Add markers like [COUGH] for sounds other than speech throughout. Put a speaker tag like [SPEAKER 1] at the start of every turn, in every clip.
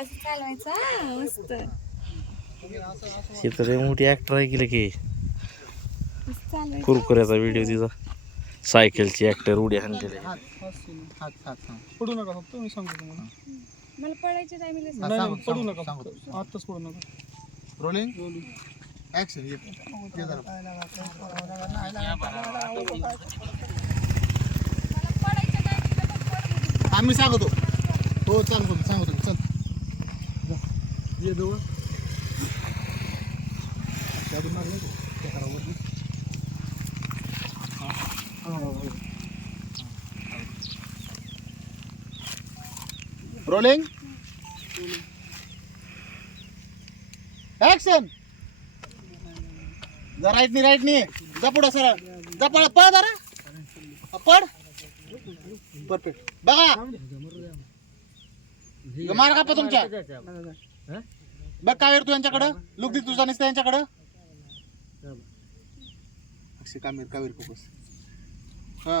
[SPEAKER 1] असं चालवायचं. हा, मस्त.
[SPEAKER 2] ही तर लय मोठी ऍक्टर आहे की की
[SPEAKER 1] मस्त चालवायचं.
[SPEAKER 2] कुरकुऱ्याचा व्हिडिओ तिचा. सायकलची ऍक्टर उड्या हाणलेली
[SPEAKER 3] हात हात सोडून. हात हात. हां पडू नका फक्त मी सांगतो तुम्हाला.
[SPEAKER 1] मला पडायच्या टायमिंगला
[SPEAKER 3] नाही, नाही
[SPEAKER 4] सांगतो,
[SPEAKER 3] पडू नका
[SPEAKER 4] सांगतो.
[SPEAKER 3] फक्त. आत्ताच पडू नका.
[SPEAKER 4] रोलिंग
[SPEAKER 3] रोलिंग
[SPEAKER 4] ऍक्शन ये. ये जरा. आम्ही सांगतो. हो चाल बोल सांगतो. चल. ये जवळ त्यातून मारलं का? त्या करावं. रोलिंग ऍक्शन जा राईट नी राईट नी जा पुढं सरळ. जा पळ पळ जरा. पड परफेक्ट बघा. मार का तुमच्या. बघ कावेर तू यांच्याकडं? लुक दे तुझा नसतं यांच्याकडं? अक्षय कामेर कावेर फोकस. हा.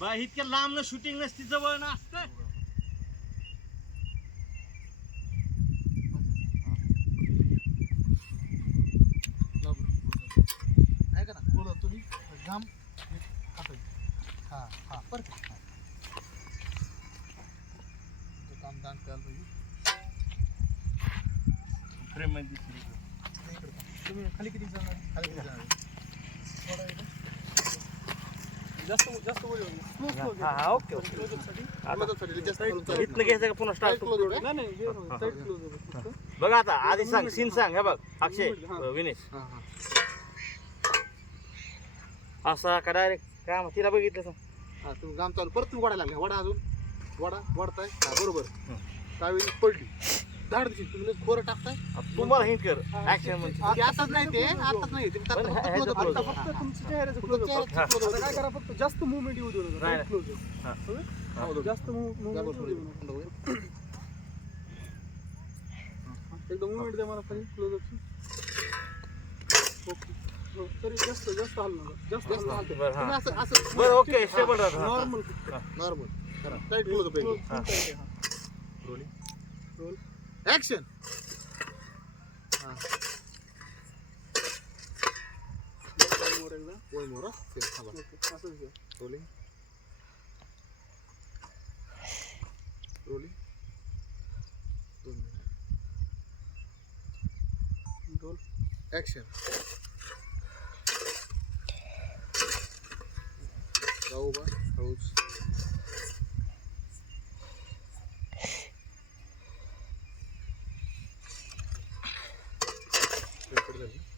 [SPEAKER 2] बाय इतक्या लांब शूटिंग नसती जवळ ना असतं.
[SPEAKER 4] ऐका ना बोला तुम्ही. घाम हाताने. हा हा परफेक्ट हा. तो काम दान करायला पाहिजे.
[SPEAKER 2] फ्रेममध्ये दिसली.
[SPEAKER 4] नाही इकडं का? तुम्ही खाली किती जाणार खाली किती जाणार
[SPEAKER 3] जास्त जास्त वर येऊ.
[SPEAKER 2] हा, हा, ओके, ओके.
[SPEAKER 3] Close-up साठी.
[SPEAKER 4] मदत साठी जास्त करून चालत
[SPEAKER 2] इथलं. घ्यायचं का पुन्हा स्टार्ट.
[SPEAKER 3] नाही नाही हे फक्त.
[SPEAKER 2] बघ आता आधी सांग सीन सांग हे बघ अक्षय
[SPEAKER 3] हा.
[SPEAKER 2] विनेश
[SPEAKER 4] हा, हा.
[SPEAKER 2] असा का डायरेक्ट काय मग तिला बघितलं सांग
[SPEAKER 4] हा तुम्ही काम चालू परत तुम्ही वडा लागले वडा अजून वडा वडताय हा बरोबर
[SPEAKER 2] हं.
[SPEAKER 4] कावेरी पडली धाड दिवशी तुम्ही लय खोरं टाकताय?
[SPEAKER 2] तुम्हाला हिंट कर. ऍक्शन म्हणजे.
[SPEAKER 4] ते आताच नाही ते आताच नाही ते
[SPEAKER 2] पण
[SPEAKER 4] फक्त close
[SPEAKER 2] close
[SPEAKER 4] up.
[SPEAKER 3] आता फक्त तुमच्या चेहऱ्याचं
[SPEAKER 4] फक्त
[SPEAKER 3] close-up.
[SPEAKER 4] चेहऱ्याचं close up.
[SPEAKER 3] आता काय करा फक्त जास्त मुवमेंट येऊ देऊ नका.
[SPEAKER 2] नाही,
[SPEAKER 3] close up.
[SPEAKER 2] हा.
[SPEAKER 4] हा, बरोबर.
[SPEAKER 3] जास्त मुवमेंट येऊ देऊ नका.
[SPEAKER 4] थंड
[SPEAKER 3] मुवमेंट [COUGHS] द्या मला खाली क्लोजअपची ओके तरी जास्त जास्त हल नका. जास्त
[SPEAKER 4] जास्त
[SPEAKER 3] हल
[SPEAKER 4] हालतो.
[SPEAKER 2] बरं, हा.
[SPEAKER 4] तुम्ही असं असं
[SPEAKER 2] बरं ओके स्टेबल राहा
[SPEAKER 3] normal
[SPEAKER 4] normal tight close.
[SPEAKER 3] Roll
[SPEAKER 4] action
[SPEAKER 3] more एकदा
[SPEAKER 4] वन मोर थांबा
[SPEAKER 3] ओके असंच घ्या
[SPEAKER 4] रोलिंग ಕೊಡೋದಲ್ಲ